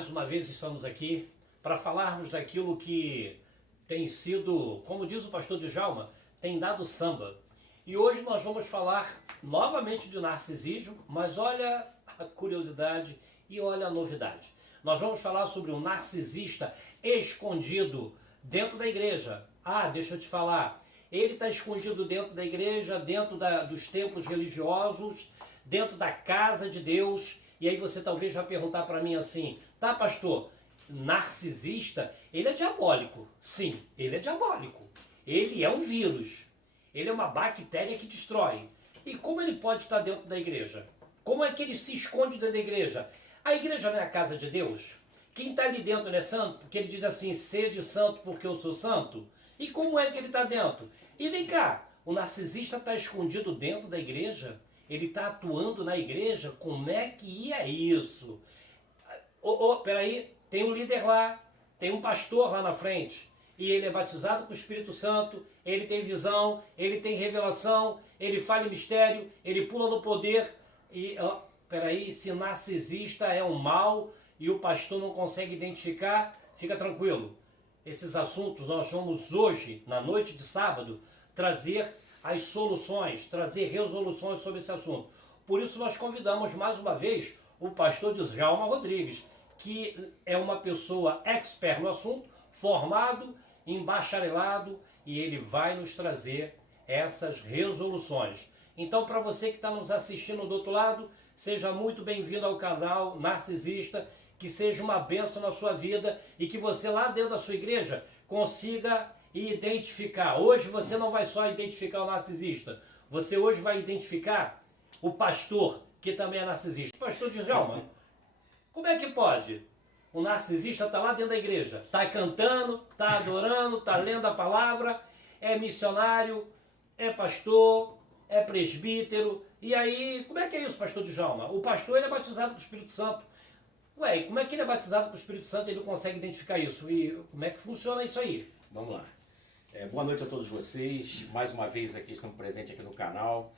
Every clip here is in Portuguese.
Mais uma vez estamos aqui para falarmos daquilo que tem sido, como diz o pastor Djalma, tem dado samba. E hoje nós vamos falar novamente de narcisismo, mas olha a curiosidade e olha a novidade. Nós vamos falar sobre um narcisista escondido dentro da igreja. Ah, deixa eu te falar, ele está escondido dentro da igreja, dentro dos templos religiosos, dentro da casa de Deus. E aí você talvez vai perguntar para mim assim, tá, pastor, narcisista, ele é diabólico. Sim, ele é diabólico. Ele é um vírus. Ele é uma bactéria que destrói. E como ele pode estar dentro da igreja? Como é que ele se esconde dentro da igreja? A igreja não é a casa de Deus? Quem está ali dentro não é santo? Porque ele diz assim, sede santo porque eu sou santo. E como é que ele está dentro? E vem cá, o narcisista está escondido dentro da igreja? Ele está atuando na igreja? Como é que é isso? Peraí, tem um líder lá, tem um pastor lá na frente, e ele é batizado com o Espírito Santo, ele tem visão, ele tem revelação, ele fala em mistério, ele pula no poder, e peraí, se narcisista é um mal e o pastor não consegue identificar, fica tranquilo. Esses assuntos nós vamos hoje, na noite de sábado, trazer as soluções, trazer resoluções sobre esse assunto. Por isso nós convidamos mais uma vez o pastor Djalma Rodrigues, que é uma pessoa expert no assunto, formado em bacharelado, e ele vai nos trazer essas resoluções. Então, para você que está nos assistindo do outro lado, seja muito bem-vindo ao canal Narcisista, que seja uma bênção na sua vida e que você lá dentro da sua igreja consiga identificar. Hoje você não vai só identificar o narcisista, você hoje vai identificar o pastor, que também é narcisista. Pastor Djalma, como é que pode? O narcisista está lá dentro da igreja, está cantando, está adorando, está lendo a palavra, é missionário, é pastor, é presbítero. E aí, como é que é isso, pastor Djalma? O pastor ele é batizado com o Espírito Santo. Ué, e como é que ele é batizado com o Espírito Santo e ele consegue identificar isso? E como é que funciona isso aí? Vamos lá. Boa noite a todos vocês. Mais uma vez aqui estamos presentes aqui no canal.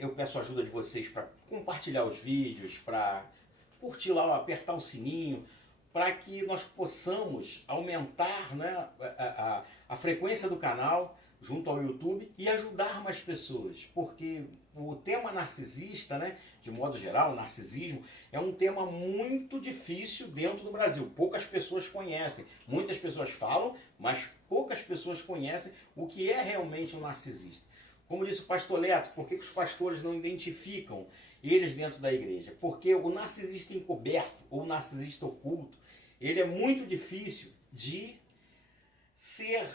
Eu peço a ajuda de vocês para compartilhar os vídeos, para curtir lá, apertar o sininho, para que nós possamos aumentar, né, a frequência do canal junto ao YouTube e ajudar mais pessoas, porque o tema narcisista, né, de modo geral, o narcisismo, é um tema muito difícil dentro do Brasil. Poucas pessoas conhecem, muitas pessoas falam, mas poucas pessoas conhecem o que é realmente um narcisista. Como disse o pastor Leto, por que os pastores não identificam eles dentro da igreja? Porque o narcisista encoberto, ou narcisista oculto, ele é muito difícil de ser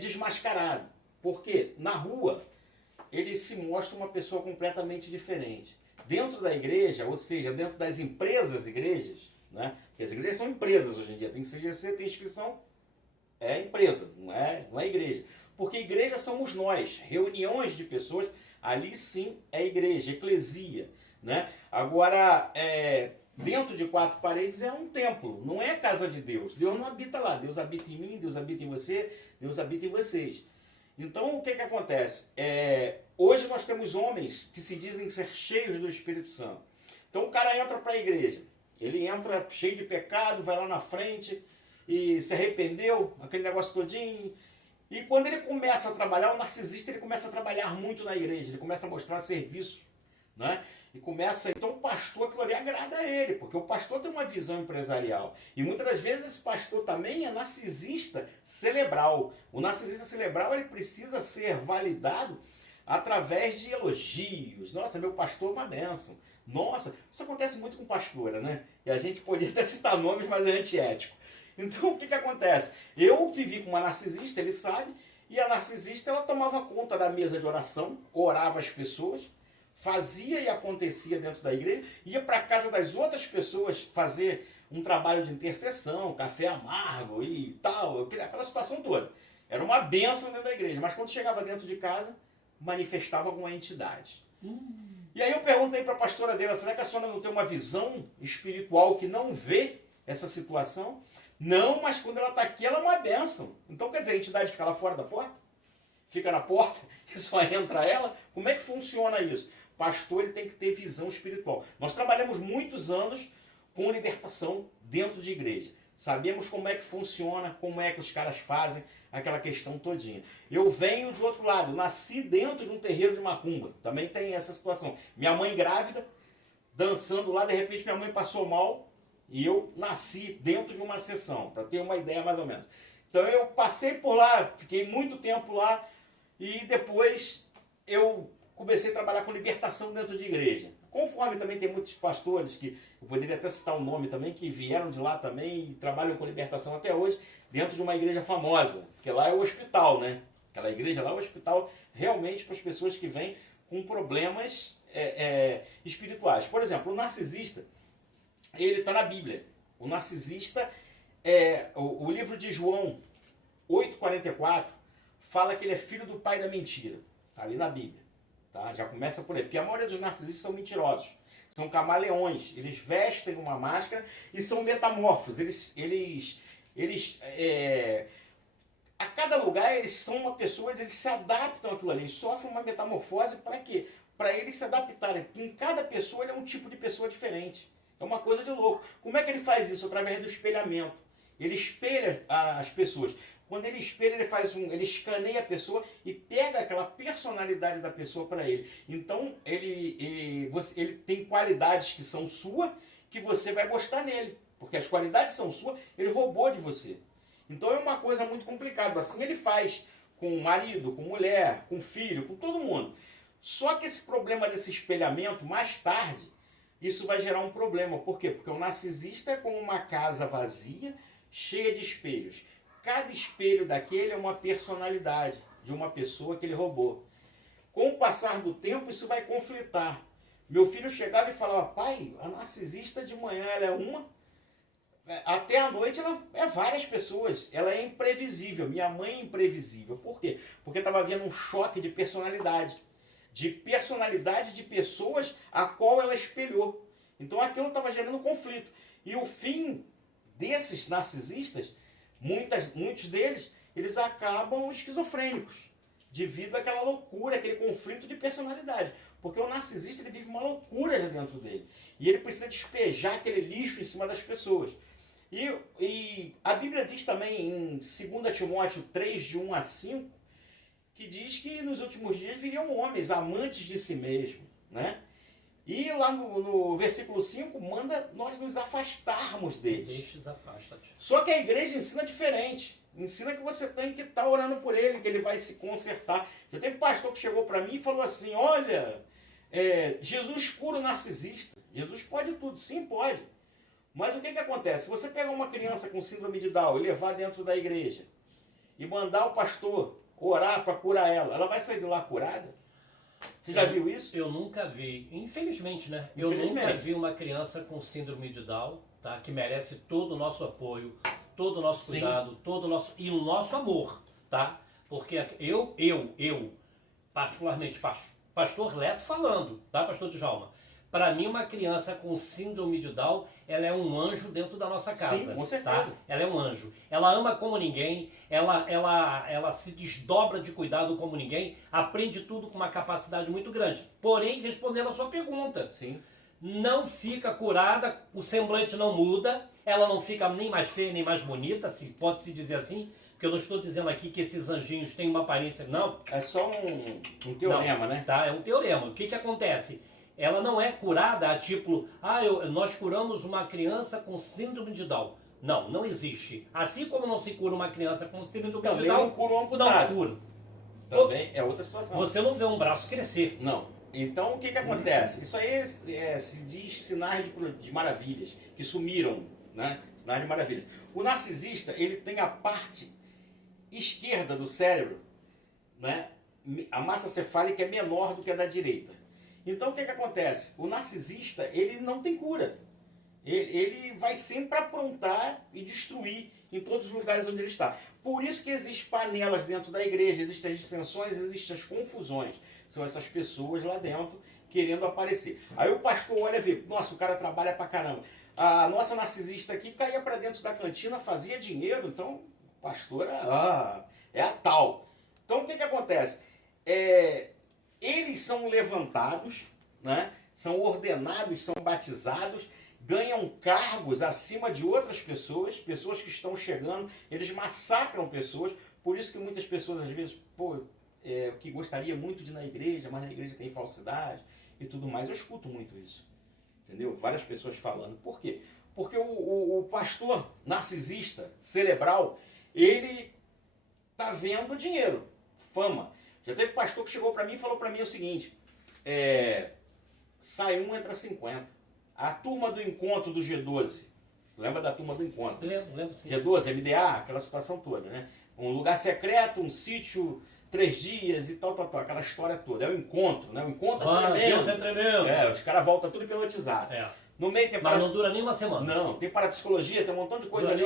desmascarado. Porque na rua ele se mostra uma pessoa completamente diferente. Dentro da igreja, ou seja, dentro das igrejas, né? Porque as igrejas são empresas hoje em dia, tem CGC, tem inscrição, é empresa, não é igreja. Porque igreja somos nós, reuniões de pessoas, ali sim é igreja, eclesia, né? Agora, dentro de quatro paredes é um templo, não é casa de Deus. Deus não habita lá, Deus habita em mim, Deus habita em você, Deus habita em vocês. Então, o que acontece? Hoje nós temos homens que se dizem ser cheios do Espírito Santo. Então, o cara entra para a igreja, ele entra cheio de pecado, vai lá na frente e se arrependeu, aquele negócio todinho. E quando ele começa a trabalhar, o narcisista ele começa a trabalhar muito na igreja, ele começa a mostrar serviço, né? E começa, então o pastor, aquilo ali agrada a ele, porque o pastor tem uma visão empresarial. E muitas das vezes esse pastor também é narcisista cerebral. O narcisista cerebral ele precisa ser validado através de elogios. Nossa, meu pastor é uma bênção. Nossa, isso acontece muito com pastora, né? E a gente poderia até citar nomes, mas é antiético. Então o que acontece? Eu vivi com uma narcisista, ele sabe, e a narcisista ela tomava conta da mesa de oração, orava as pessoas, fazia e acontecia dentro da igreja, ia para a casa das outras pessoas fazer um trabalho de intercessão, café amargo e tal, aquela situação toda. Era uma bênção dentro da igreja, mas quando chegava dentro de casa, manifestava com a entidade. E aí eu perguntei para a pastora dela, será que a senhora não tem uma visão espiritual que não vê essa situação? Não, mas quando ela está aqui, ela é uma bênção. Então, quer dizer, a entidade fica lá fora da porta? Fica na porta e só entra ela? Como é que funciona isso? Pastor ele tem que ter visão espiritual. Nós trabalhamos muitos anos com libertação dentro de igreja. Sabemos como é que funciona, como é que os caras fazem aquela questão todinha. Eu venho de outro lado, nasci dentro de um terreiro de macumba. Também tem essa situação. Minha mãe grávida, dançando lá, de repente minha mãe passou mal e eu nasci dentro de uma sessão, para ter uma ideia mais ou menos. Então eu passei por lá, fiquei muito tempo lá e depois eu comecei a trabalhar com libertação dentro de igreja. Conforme também tem muitos pastores, que eu poderia até citar um nome também, que vieram de lá também e trabalham com libertação até hoje, dentro de uma igreja famosa, porque lá é o hospital, né? Aquela igreja lá é o hospital realmente para as pessoas que vêm com problemas espirituais. Por exemplo, o narcisista, ele está na Bíblia. O narcisista, o livro de João 8,44, fala que ele é filho do pai da mentira. Está ali na Bíblia. Tá? Já começa por aí, porque a maioria dos narcisistas são mentirosos. São camaleões. Eles vestem uma máscara e são metamorfos. A cada lugar eles são uma pessoa, eles se adaptam àquilo ali. Eles sofrem uma metamorfose para quê? Para eles se adaptarem. Em cada pessoa ele é um tipo de pessoa diferente. É uma coisa de louco. Como é que ele faz isso? Através do espelhamento. Ele espelha as pessoas. Quando ele espelha, ele escaneia a pessoa e pega aquela personalidade da pessoa para ele. Então, ele tem qualidades que são sua, que você vai gostar nele. Porque as qualidades são suas, ele roubou de você. Então, é uma coisa muito complicada. Assim ele faz com marido, com mulher, com filho, com todo mundo. Só que esse problema desse espelhamento, mais tarde, isso vai gerar um problema. Por quê? Porque o narcisista é como uma casa vazia, cheia de espelhos. Cada espelho daquele é uma personalidade de uma pessoa que ele roubou. Com o passar do tempo, isso vai conflitar. Meu filho chegava e falava, pai, a narcisista de manhã ela é uma, até a noite ela é várias pessoas. Ela é imprevisível. Minha mãe é imprevisível. Por quê? Porque estava havendo um choque de personalidade. De personalidade de pessoas a qual ela espelhou. Então aquilo estava gerando conflito. E o fim desses narcisistas, muitos deles, eles acabam esquizofrênicos, devido àquela loucura, aquele conflito de personalidade. Porque o narcisista, ele vive uma loucura dentro dele. E ele precisa despejar aquele lixo em cima das pessoas. E a Bíblia diz também em 2 Timóteo 3, de 1 a 5, que diz que nos últimos dias viriam homens amantes de si mesmos, né? E lá no versículo 5 manda nós nos afastarmos deles. Deixes, afasta-te. Só que a igreja ensina diferente. Ensina que você tem que estar orando por ele, que ele vai se consertar. Já teve pastor que chegou para mim e falou assim, olha, Jesus cura o narcisista. Jesus pode tudo, sim, pode. Mas o que acontece? Se você pegar uma criança com síndrome de Down e levar dentro da igreja e mandar o pastor orar para curar ela vai sair de lá curada? Você já viu isso? Eu nunca vi, infelizmente, né? Eu nunca vi uma criança com síndrome de Down, tá? Que merece todo o nosso apoio, todo o nosso cuidado, todo o nosso amor, tá? Porque eu particularmente, pastor Leto falando, tá, pastor Djalma? Para mim, uma criança com síndrome de Down, ela é um anjo dentro da nossa casa. Sim, com certeza. Tá? Ela é um anjo. Ela ama como ninguém, ela se desdobra de cuidado como ninguém, aprende tudo com uma capacidade muito grande. Porém, respondendo a sua pergunta, sim, não fica curada, o semblante não muda, ela não fica nem mais feia, nem mais bonita, se pode-se dizer assim, porque eu não estou dizendo aqui que esses anjinhos têm uma aparência, não. É só um teorema, não, né? Tá, é um teorema. O que acontece? Ela não é curada a tipo, nós curamos uma criança com síndrome de Down. Não, não existe. Assim como não se cura uma criança com síndrome de Down, também não cura um amputado. Não cura. Também é outra situação. Você não vê um braço crescer. Não. Então o que acontece? Isso aí se diz sinais de maravilhas, que sumiram, né? Sinais de maravilhas. O narcisista, ele tem a parte esquerda do cérebro, né? A massa cefálica é menor do que a da direita. Então o que acontece? O narcisista, ele não tem cura. Ele vai sempre aprontar e destruir em todos os lugares onde ele está. Por isso que existem panelas dentro da igreja, existem as dissensões, existem as confusões. São essas pessoas lá dentro querendo aparecer. Aí o pastor olha e vê, nossa, o cara trabalha pra caramba. A nossa narcisista aqui caía para dentro da cantina, fazia dinheiro, então o pastor é a tal. Então o que acontece? Eles são levantados, né? São ordenados, são batizados, ganham cargos acima de outras pessoas, pessoas que estão chegando, eles massacram pessoas, por isso que muitas pessoas às vezes, que gostaria muito de ir na igreja, mas na igreja tem falsidade e tudo mais. Eu escuto muito isso, entendeu? Várias pessoas falando. Por quê? Porque o pastor narcisista, cerebral, ele tá vendo dinheiro, fama. Já teve pastor que chegou para mim e falou para mim o seguinte, sai um, entra 50. A turma do encontro do G12, lembra da turma do encontro? Lembro sim. G12, MDA, aquela situação toda, né? Um lugar secreto, um sítio, 3 dias e tal, aquela história toda. É o encontro, né? O encontro é tremendo. Deus é tremendo. Os caras voltam tudo hipnotizado. No meio tem Mas não dura nem uma semana. Não, tem parapsicologia, tem um montão de coisa ali.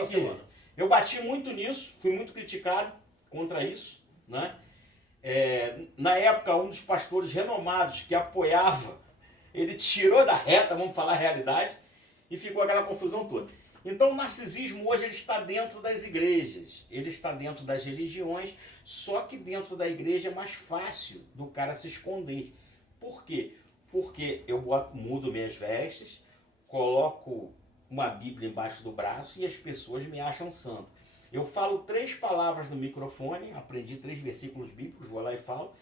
Eu bati muito nisso, fui muito criticado contra isso, né? Na época, um dos pastores renomados que apoiava, ele tirou da reta, vamos falar a realidade, e ficou aquela confusão toda. Então o narcisismo hoje ele está dentro das igrejas, ele está dentro das religiões, só que dentro da igreja é mais fácil do cara se esconder. Por quê? Porque eu mudo minhas vestes, coloco uma Bíblia embaixo do braço e as pessoas me acham santo. Eu falo 3 palavras no microfone, aprendi 3 versículos bíblicos, vou lá e falo,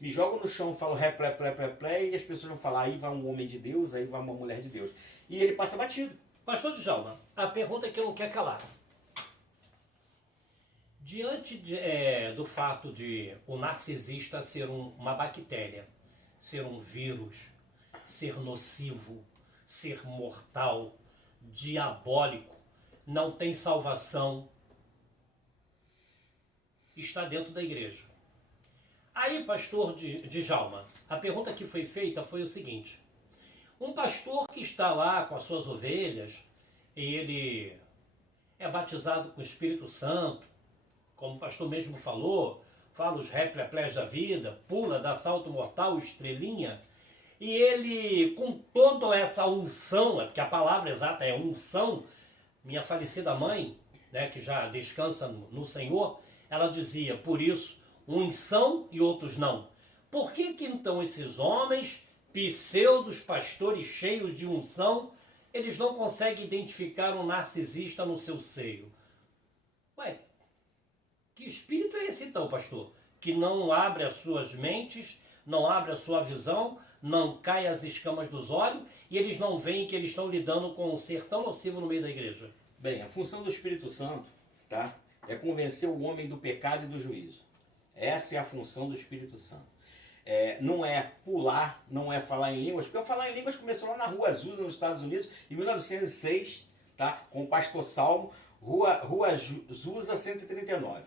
me jogo no chão, falo ré, plé, plé, plé, plé, e as pessoas vão falar, aí vai um homem de Deus, aí vai uma mulher de Deus. E ele passa batido. Pastor Djalma, a pergunta que eu não quero calar. Diante do fato de o narcisista ser uma bactéria, ser um vírus, ser nocivo, ser mortal, diabólico, não tem salvação, está dentro da igreja. Aí, pastor Djalma, a pergunta que foi feita foi o seguinte: um pastor que está lá com as suas ovelhas, e ele é batizado com o Espírito Santo, como o pastor mesmo falou, fala os réplias da vida, pula, dá salto mortal, estrelinha, e ele, com toda essa unção, porque a palavra exata é unção, minha falecida mãe, né, que já descansa no Senhor, ela dizia, por isso, uns são e outros não. Por que então esses homens, pseudos pastores cheios de unção, eles não conseguem identificar um narcisista no seu seio? Ué, que espírito é esse então, pastor? Que não abre as suas mentes, não abre a sua visão, não cai as escamas dos olhos e eles não veem que eles estão lidando com um ser tão nocivo no meio da igreja? Bem, a função do Espírito Santo, tá, é convencer o homem do pecado e do juízo. Essa é a função do Espírito Santo. Não é pular, não é falar em línguas, porque o falar em línguas começou lá na Rua Azusa, nos Estados Unidos, em 1906, tá, com o pastor Salmo, Rua Azusa 139,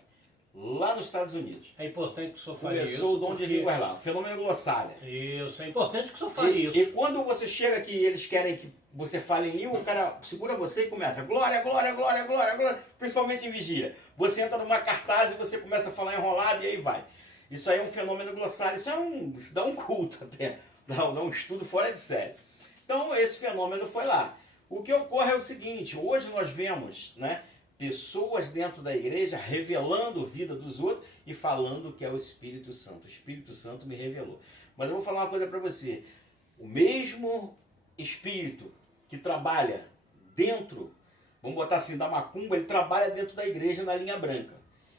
lá nos Estados Unidos. É importante que o senhor fale isso. Começou o dom de línguas lá, o fenômeno glossália. Isso, é importante que o senhor fale isso. E quando você chega aqui e eles querem que você fale em língua, o cara segura você e começa glória, glória, glória, glória, glória, principalmente em vigília. Você entra numa cartaz e você começa a falar enrolado e aí vai. Isso aí é um fenômeno glossário, isso dá um culto até, dá um estudo fora de série. Então esse fenômeno foi lá. O que ocorre é o seguinte, hoje nós vemos, né, pessoas dentro da igreja revelando a vida dos outros e falando que é o Espírito Santo. O Espírito Santo me revelou. Mas eu vou falar uma coisa para você. O mesmo Espírito que trabalha dentro, vamos botar assim, da macumba, ele trabalha dentro da igreja na linha branca.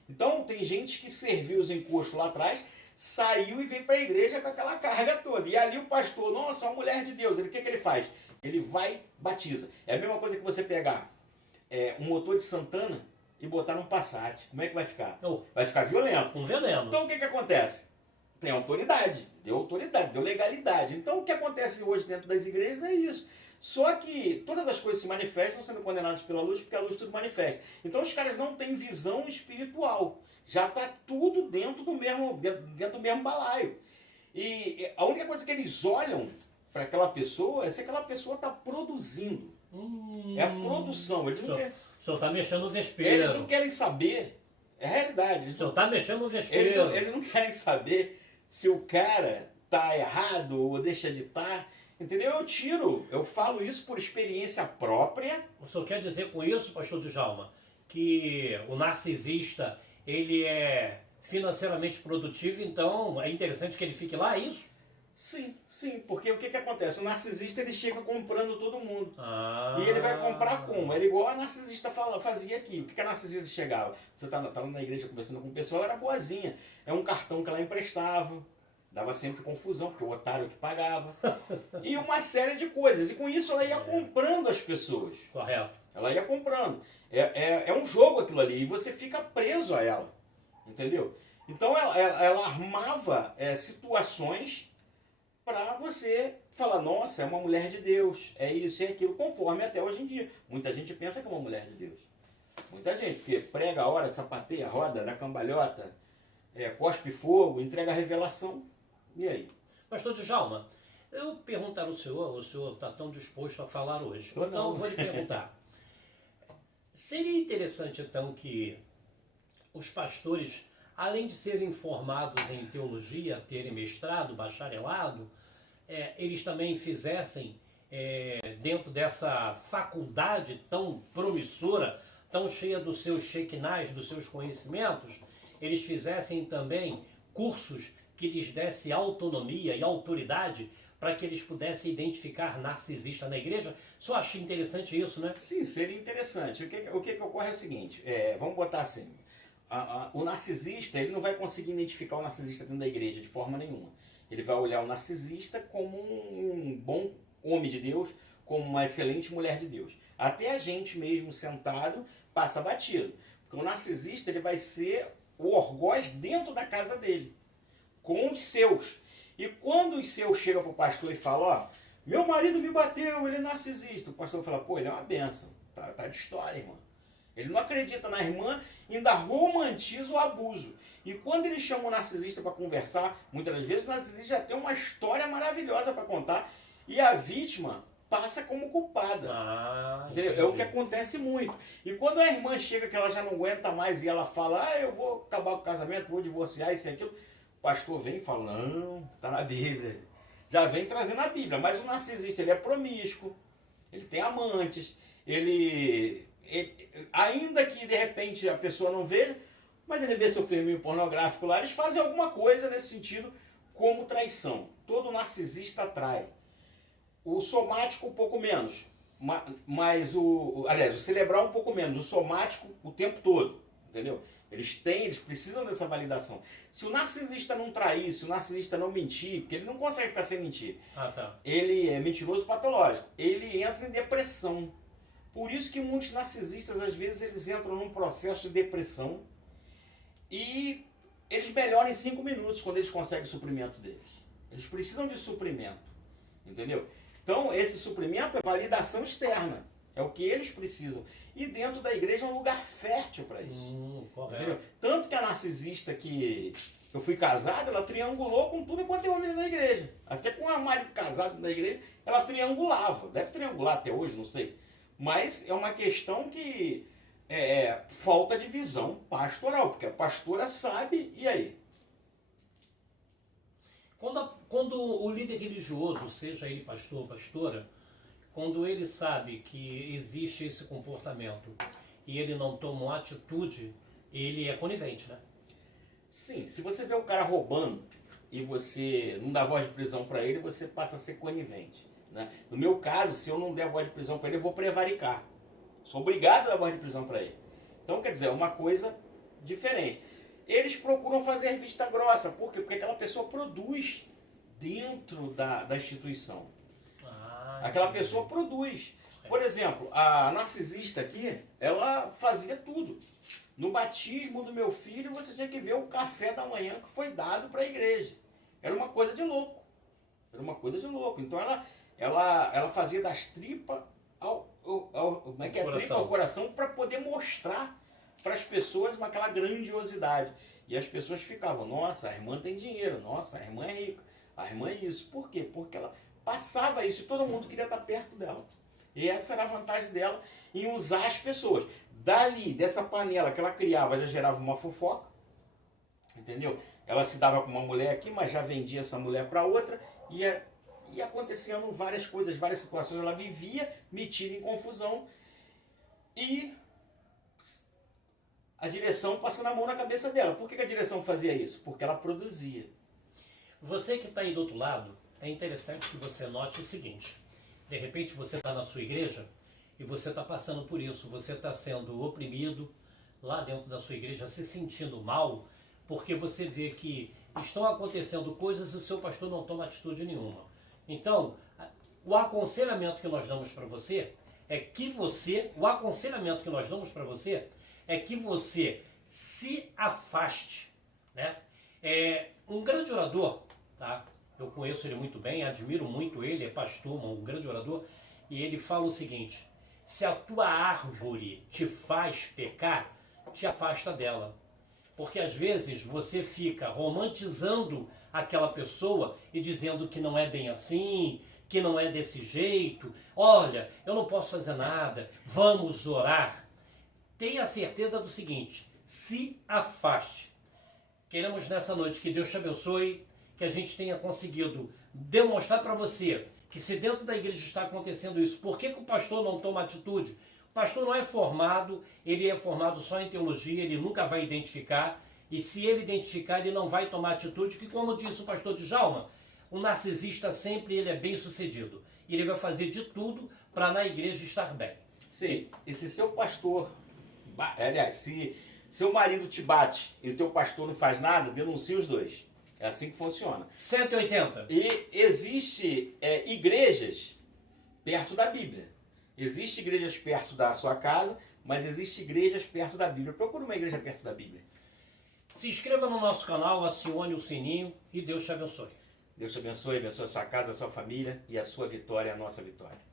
Então tem gente que serviu os encostos lá atrás, saiu e veio para a igreja com aquela carga toda. E ali o pastor, nossa, uma mulher de Deus, o que ele faz? Ele vai, batiza. É a mesma coisa que você pegar um motor de Santana e botar num Passat. Como é que vai ficar? Vai ficar violento. Um veneno. Então o que acontece? Tem autoridade, deu legalidade. Então o que acontece hoje dentro das igrejas é isso. Só que todas as coisas se manifestam sendo condenadas pela luz, porque a luz tudo manifesta. Então os caras não têm visão espiritual. Já está tudo dentro do mesmo balaio. E a única coisa que eles olham para aquela pessoa é se aquela pessoa está produzindo. É a produção. Eles não querem... O senhor está mexendo no vespeiro. Eles não querem saber. É a realidade. O senhor está mexendo no vespeiro. Eles não querem saber se o cara está errado ou deixa de estar. Entendeu? Eu falo isso por experiência própria. O senhor quer dizer com isso, pastor Djalma, que o narcisista, ele é financeiramente produtivo, então é interessante que ele fique lá, é isso? Sim, sim, porque o que acontece? O narcisista ele chega comprando todo mundo. Ah. E ele vai comprar como? Era igual a narcisista fazia aqui. O que a narcisista chegava? Você tá lá na igreja conversando com pessoa, ela era boazinha. É um cartão que ela emprestava. Dava sempre confusão, porque o otário que pagava. E uma série de coisas. E com isso ela ia comprando as pessoas. Correto. Ela ia comprando. É um jogo aquilo ali. E você fica preso a ela. Entendeu? Então ela armava situações para você falar, nossa, é uma mulher de Deus, é isso, é aquilo, conforme até hoje em dia. Muita gente pensa que é uma mulher de Deus. Muita gente, porque prega a hora, sapateia, roda, dá cambalhota, cospe fogo, entrega a revelação. E aí? Pastor Djalma, eu perguntar ao senhor, o senhor está tão disposto a falar hoje, Tô então não. vou lhe perguntar. Seria interessante então que os pastores, além de serem formados em teologia, terem mestrado, bacharelado, eles também fizessem, dentro dessa faculdade tão promissora, tão cheia dos seus shekinahs, dos seus conhecimentos, eles fizessem também cursos que lhes desse autonomia e autoridade para que eles pudessem identificar narcisista na igreja. Só achei interessante isso, né? Sim, seria interessante. O que ocorre é o seguinte, vamos botar assim, o narcisista ele não vai conseguir identificar o narcisista dentro da igreja de forma nenhuma. Ele vai olhar o narcisista como um bom homem de Deus, como uma excelente mulher de Deus. Até a gente mesmo sentado passa batido. Porque o narcisista ele vai ser o orgóis dentro da casa dele, com os seus. E quando os seus chegam para o pastor e falam, ó, meu marido me bateu, ele é narcisista. O pastor fala, pô, ele é uma benção. Tá de história, irmão. Ele não acredita na irmã, ainda romantiza o abuso. E quando ele chama o narcisista para conversar, muitas das vezes o narcisista já tem uma história maravilhosa para contar e a vítima passa como culpada. Entendeu? É o que acontece muito. E quando a irmã chega que ela já não aguenta mais e ela fala, eu vou acabar com o casamento, vou divorciar, isso e aquilo, o pastor vem e fala, não, tá na Bíblia. Já vem trazendo a Bíblia. Mas o narcisista, ele é promíscuo, ele tem amantes, ele ainda que de repente a pessoa não veja, mas ele vê seu filminho pornográfico lá, eles fazem alguma coisa nesse sentido como traição. Todo narcisista trai. O somático um pouco menos, mas o cerebral um pouco menos, o somático o tempo todo, entendeu? Eles precisam dessa validação. Se o narcisista não trair, se o narcisista não mentir, porque ele não consegue ficar sem mentir, ele é mentiroso patológico, ele entra em depressão. Por isso que muitos narcisistas, às vezes, eles entram num processo de depressão e eles melhoram em 5 minutos quando eles conseguem o suprimento deles. Eles precisam de suprimento, entendeu? Então, esse suprimento é validação externa, é o que eles precisam. E dentro da igreja é um lugar fértil para isso. Entendeu? Tanto que a narcisista que eu fui casado, ela triangulou com tudo enquanto é homem da igreja. Até com o marido casado da igreja, ela triangulava. Deve triangular até hoje, não sei. Mas é uma questão que falta de visão pastoral, porque a pastora sabe, e aí? Quando o líder religioso, seja ele pastor ou pastora, quando ele sabe que existe esse comportamento e ele não toma uma atitude, ele é conivente, né? Sim, se você vê o cara roubando e você não dá voz de prisão para ele, você passa a ser conivente. Né? No meu caso, se eu não der voz de prisão para ele, eu vou prevaricar. Sou obrigado a dar voz de prisão para ele. Então, quer dizer, é uma coisa diferente. Eles procuram fazer vista grossa. Por quê? Porque aquela pessoa produz dentro da instituição. Aquela pessoa produz. Por exemplo, a narcisista aqui, ela fazia tudo. No batismo do meu filho, você tinha que ver o café da manhã que foi dado para a igreja. Era uma coisa de louco. Era uma coisa de louco. Então ela fazia das tripas tripa ao coração para poder mostrar para as pessoas aquela grandiosidade. E as pessoas ficavam, nossa, a irmã tem dinheiro, nossa, a irmã é rica, a irmã é isso. Por quê? Porque ela passava isso e todo mundo queria estar perto dela. E essa era a vantagem dela em usar as pessoas. Dali, dessa panela que ela criava, já gerava uma fofoca, entendeu? Ela se dava com uma mulher aqui, mas já vendia essa mulher para outra, e acontecendo várias coisas, várias situações. Ela vivia metida em confusão e a direção passando a mão na cabeça dela. Por que a direção fazia isso? Porque ela produzia. Você que está aí do outro lado, é interessante que você note o seguinte: de repente você está na sua igreja e você está passando por isso, você está sendo oprimido lá dentro da sua igreja, se sentindo mal, porque você vê que estão acontecendo coisas e o seu pastor não toma atitude nenhuma. Então, o aconselhamento que nós damos para você é que você se afaste, né? Um grande orador, tá? Eu conheço ele muito bem, admiro muito ele, é pastor, um grande orador, e ele fala o seguinte: se a tua árvore te faz pecar, te afasta dela. Porque às vezes você fica romantizando aquela pessoa e dizendo que não é bem assim, que não é desse jeito. Olha, eu não posso fazer nada, vamos orar. Tenha certeza do seguinte: se afaste. Queremos nessa noite que Deus te abençoe, que a gente tenha conseguido demonstrar para você que se dentro da igreja está acontecendo isso, por que o pastor não toma atitude? O pastor não é formado, ele é formado só em teologia, ele nunca vai identificar, e se ele identificar, ele não vai tomar atitude, que como disse o pastor Djalma, o narcisista sempre ele é bem sucedido, e ele vai fazer de tudo para na igreja estar bem. Sim, e se seu pastor, aliás, se seu marido te bate e o teu pastor não faz nada, denuncie os dois. É assim que funciona. 180. E existe igrejas perto da Bíblia. Existem igrejas perto da sua casa, mas existem igrejas perto da Bíblia. Procure uma igreja perto da Bíblia. Se inscreva no nosso canal, acione o sininho e Deus te abençoe. Deus te abençoe, abençoe a sua casa, a sua família e a sua vitória é a nossa vitória.